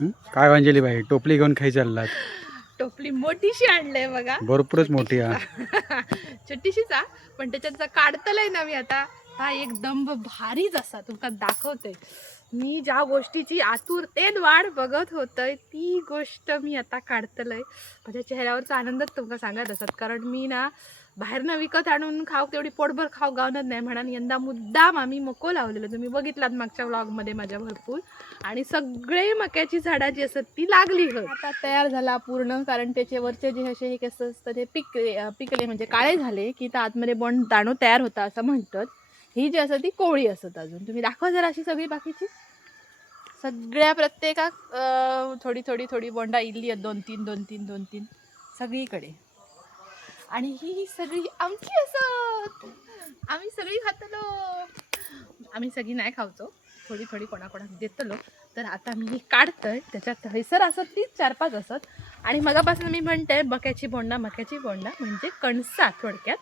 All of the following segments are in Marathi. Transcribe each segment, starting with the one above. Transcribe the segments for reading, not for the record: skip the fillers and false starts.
काय अंजली बाई टोपली घेऊन खाई चाललात? टोपली मोठीशी आणलंय बघा, भरपूरच मोठी हा. छोटीशीच हा, पण त्याच्यात काढतलंय ना मी आता. हा एकदम भारीच असा तुमका दाखवते. मी ज्या गोष्टीची आतुरतेत वाट बघत होतय ती गोष्ट मी आता काढतलंय. माझ्या चेहऱ्यावरचा आनंदच तुमका सांगत असत, कारण मी ना बाहेरनं विकत आणून खाऊ तेवढी पोटभर खाऊ गावनच नाही म्हणून यंदा मुद्दाम आम्ही मको लावलेलं. तुम्ही बघितलात मागच्या व्लॉगमध्ये माझ्या भरपूर, आणि सगळे मक्याची झाडा जी असत ती लागली हत. आता तयार झाला पूर्ण, कारण त्याचे वरचे जे असे हे कसं असतं ते पिकले म्हणजे काळे झाले की त्या आतमध्ये बोंड दाणो तयार होता असं म्हणतात. ही जी असत ती कोवळी असत. अजून तुम्ही दाखवा जरा अशी सगळी बाकीची सगळ्या प्रत्येकाक थोडी थोडी थोडी बोंडा इल्ली आहेत, 2-3 सगळीकडे. आणि ही सगळी आमची असत, आम्ही सगळी खातलो. आम्ही सगळी नाही खावचो, थोडी थोडी कोणाकोणाक देतलो. तर आता मी ही काढतोय. त्याच्यात हैसर असत ती 4-5 असत. आणि मगापासून मी म्हणते मक्याची बोंडा म्हणजे कणसा थोडक्यात.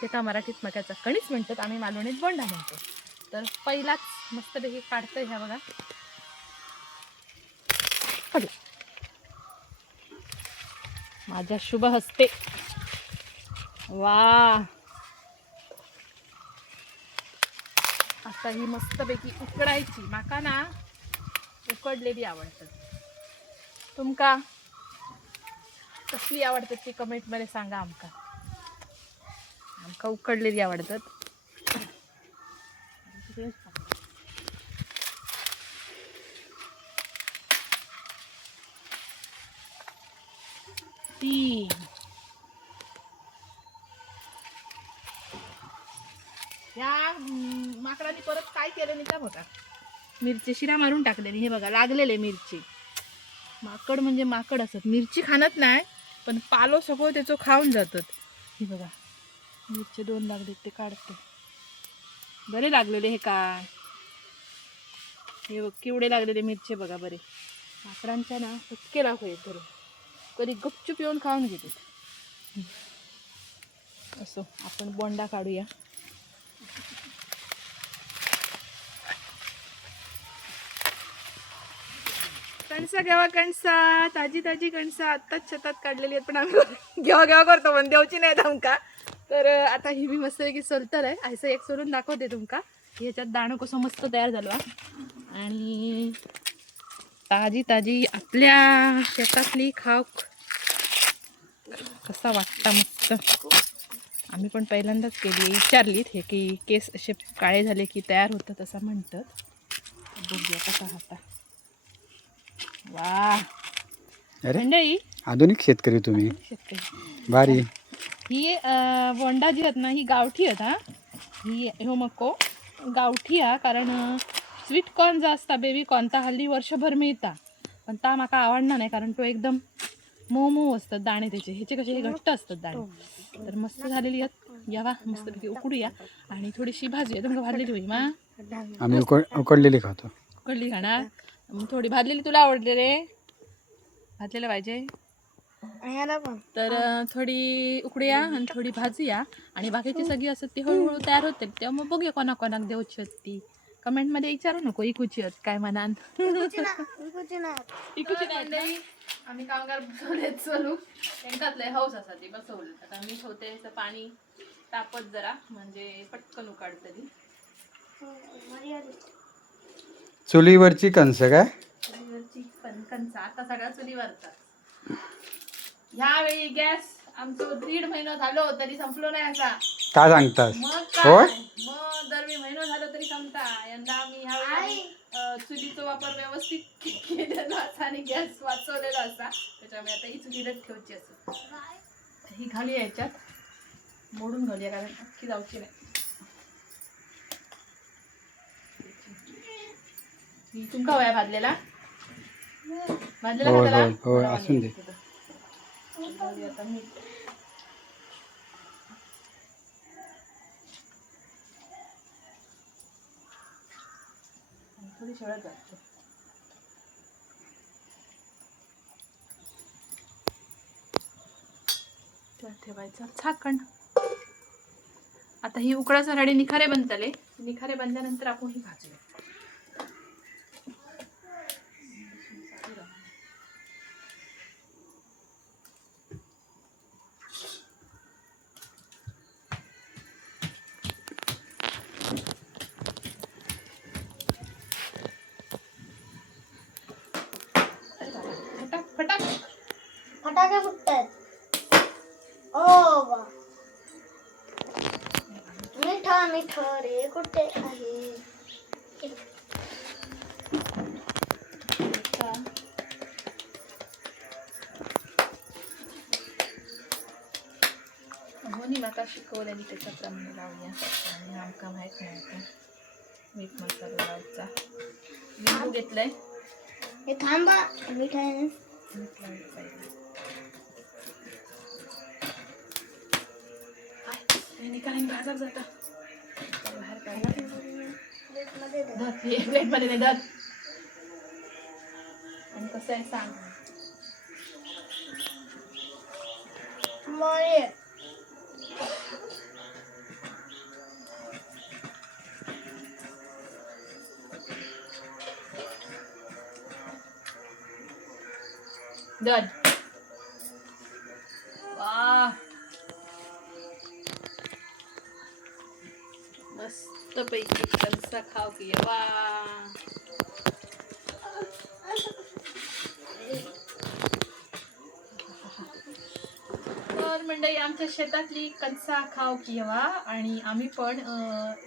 ते तर मराठीत मक्याचा कणीस म्हणतात, आम्ही मालवणीत बोंडा म्हणतो. तर पहिलाच मस्तपैकी काढतोय ह्या बघा. माझ्या शुभ हस्ते. वा, आता ही मस्तपैकी उकडायची. माका ना उकडलेली आवडतात. तुमका कसली आवडतात ती कमेंट मध्ये सांगा. आमका उकडलेली आवडतात. ती या माकडाने परत काय केलं नाही का बघा, मिरची शिरा मारून टाकलेली. हे बघा लागलेले मिरची. माकड म्हणजे माकड असत, मिरची खाणत नाही पण पालो सगळं त्याचं खाऊन जातात. हे बघा मिरची 2 लागलेत ते काढते. बरे लागलेले हे काय, हे बघ केवढे लागलेले मिरची बघा. बरे माकडांच्या ना फटके लागले तर कधी गपचूप येऊन खाऊन घेतात. असो आपण बोंडा काढूया. कणसा घ्यावा, कणसा ताजी ताजी कणसा आत्ताच शेतात काढलेली आहेत, पण आम्ही घेवा करतो पण देवची नाही तुमका. तर आता ही मी मस्तपैकी सोलतर आहे. असं एक सोलून दाखवते तुमका. ह्याच्यात दाणं कसं मस्त तयार झालं. आणि ताजी ताजी आपल्या शेतातली खाऊक कसा वाटता मस्त. आम्ही पण पहिल्यांदाच केली, विचारलीत हे की केस असे काळे झाले की तयार होतात असं म्हणतात. बघूया कसा होता. वा मंडळी, आधुनिक शेतकरी तुम्ही, भारी. ही बोंडा जी आहेत ना ही गावठी आहेत. हा ही हो मको गावठी हा, कारण स्वीट कॉर्न जो असता बेबी कॉर्न ता हल्ली वर्षभर मिळता, पण ता माका आवडणार नाही कारण तो एकदम मऊ मऊ असतात दाणे त्याचे. ह्याचे कसे घट्ट असतात दाणे. तर मस्त झालेली आहेत. यावा मस्तपैकी उकडूया आणि थोडीशी भाजूया. तुमका भाजलेली होई मा? आम्ही उकडलेली खातो. उकडली खाणार मग थोडी भाजलेली तुला आवडते रे, भाजलेलं पाहिजे. तर थोडी उकळूया आणि थोडी भाजूया. आणि बाकीची सगळी असत ती हळूहळू तयार होते. तेव्हा मग बघूया कोणाकोणाक देऊची आहेत ती. कमेंट मध्ये विचारू नको इकूची आहेत काय म्हणान. इकूची नाही. आम्ही कामगार बसवलेत चलू, त्यांच्यातले हौस असा ती बसवले. आता मी ठेवते पाणी तापत जरा, म्हणजे पटकन उकाडतली. चुलीवरची कणस काय? चुलीवरची कणसा आता सगळ्या चुलीवरचा. ह्यावेळी गॅस आमचं 1.5 महिना झालो तरी संपलो नाही असा. काय सांगतास? मग काय, मग दर महिना झालो तरी संपता. यंदा आम्ही ह्यावेळी चुलीचा वापर व्यवस्थित केलेला असा आणि गॅस वाचवलेला असा. त्याच्यामुळे आता ही चुलीलाच ठेवायची असं. ही घालूया याच्यात, मोडून घालूया कारण अख्खी जाऊची नाही. तुमका वया भाजलेला हो असून दे. आता मीठ थोडी हळद घालतो. ठेवायचं झाकण. आता ही उकडाचा रेडी निखारे बनतले. निखारे बनल्यानंतर आपण ही भाजूया. फटाके फुटतात. ओ वा, मिठा मिठा रे कुठे आहे? मोनी माका शिकवलेली त्याच्याप्रमाणे लावूया आणि आमका माहित नाही आता मीठ मसाला लावचा. लिंबू घेतलंय, हे थांबा, मिठा आहे. मीठ लावायचं आहे. आय, निकाल बाजार जाता बाहेर काढला प्लेटमध्ये दे. धर, हे प्लेटमध्ये नाही धर. आणि कसं आहे सांग. मोये. धर. वाह, मस्त पैकी कणसा खाव की वा. तर मंडळी आमच्या शेतातली कणसा खाव की वा. आणि आम्ही पण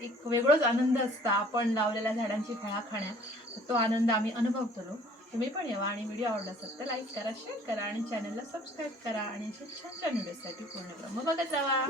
एक वेगळाच आनंद असता आपण लावलेल्या झाडांची फळा खाण्यात. तो आनंद आम्ही अनुभवतो. तुम्ही पण यावा आणि व्हिडिओ आवडला असेल तर लाईक करा, शेअर करा आणि चॅनलला सबस्क्राईब करा आणि असे छान छान व्हिडिओसाठी पूर्ण ब्रह्म बघत जावा.